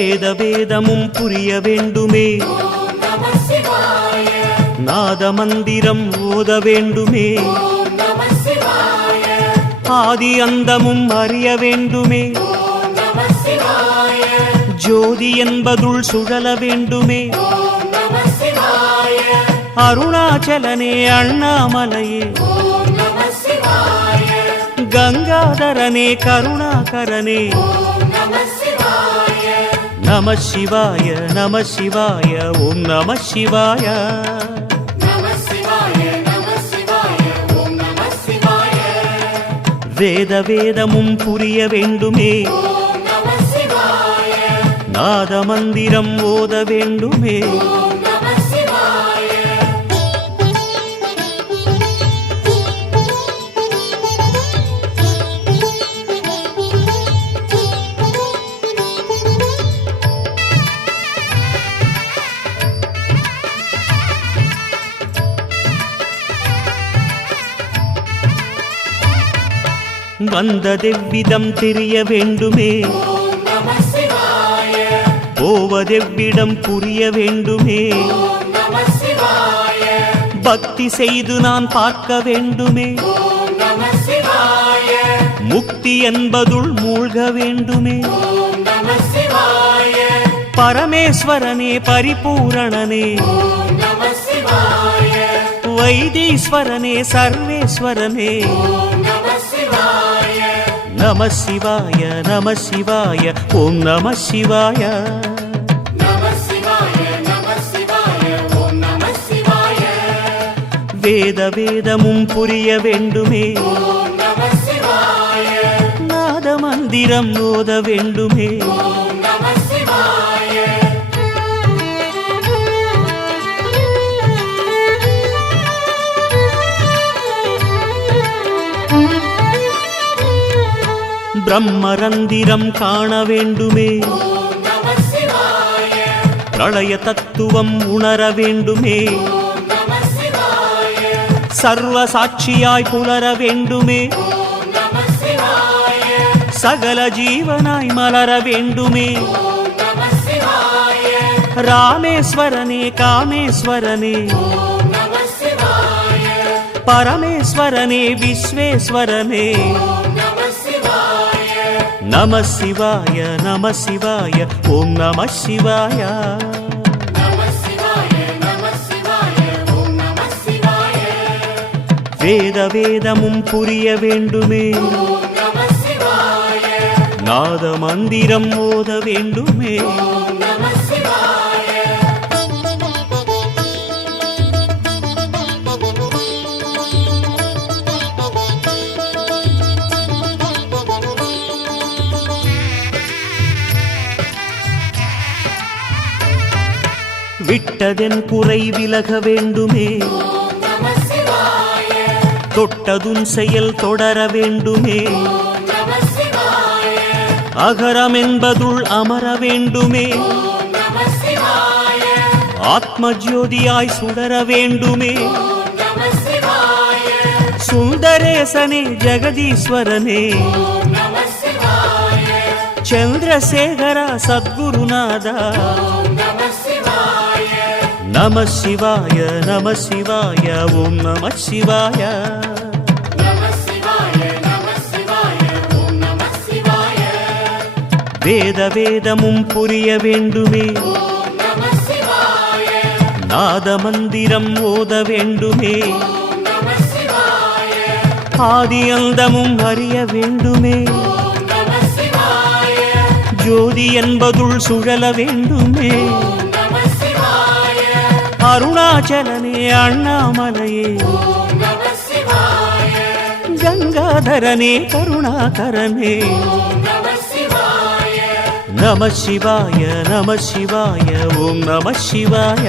வேத வேதமும் புரிய வேண்டுமே, நாத மந்திரம் ஓத வேண்டுமே, ஆதி அந்தமும் அறிய வேண்டுமே, ஜோதி என்பதுள் சுழல வேண்டுமே, அருணாச்சலனே அண்ணாமலையே, கங்காதரனே கருணாகரனே, நம சிவாய நம சிவாய ஓம் நம சிவாய. வேத வேதமும் புரிய வேண்டுமே, நாத மந்திரம் ஓத வேண்டுமே, வந்ததெவ்விதம் தெரிய வேண்டுமே, போவதெவ்விடம் புரிய வேண்டுமே, பக்தி செய்து நான் பார்க்க வேண்டுமே, முக்தி என்பதுள் மூழ்க வேண்டுமே, பரமேஸ்வரனே பரிபூரணனே, வைத்தீஸ்வரனே சர்வேஸ்வரனே, நம சிவாய நம சிவாய ஓம் நம சிவாய. வேத வேதமும் புரிய வேண்டுமே, நாத மந்திரம் ஓத வேண்டுமே, பிரம்மரந்திரம் காண வேண்டுமே, பிரளய தத்துவம் உணர வேண்டுமே, சர்வ சாட்சியாய் புலர வேண்டுமே, சகல ஜீவனாய் மலர வேண்டுமே, ராமேஸ்வரனே காமேஸ்வரனே, பரமேஸ்வரனே விஸ்வேஸ்வரனே, நம சிவாய நம சிவாய ஓம் நம சிவாய. வேத வேதமும் புரிய வேண்டுமே, நாத மந்திரம் ஓத வேண்டுமே, விட்டதென் குறை விலக வேண்டுமே, தொட்டதும் செயல் தொடர வேண்டுமே, அகரம் என்பதுள் அமர வேண்டுமே, ஆத்ம ஜோதியாய் சுடர வேண்டுமே, சுந்தரேசனே ஜெகதீஸ்வரனே, சந்திரசேகரா சத்குருநாதா, நம சிவாய நம சிவாய ஓம் நம சிவாய. வேத வேதமும் புரிய வேண்டுமே, நாத மந்திரம் ஓத வேண்டுமே, ஆதி அந்தமும் அறிய வேண்டுமே, ஜோதி என்பதுள் சுழல வேண்டுமே, அருணாச்சலனே அண்ணாமலையே, கங்காதரனே கருணாகரனே, நம சிவாய நம சிவாய ஓம் நம சிவாய.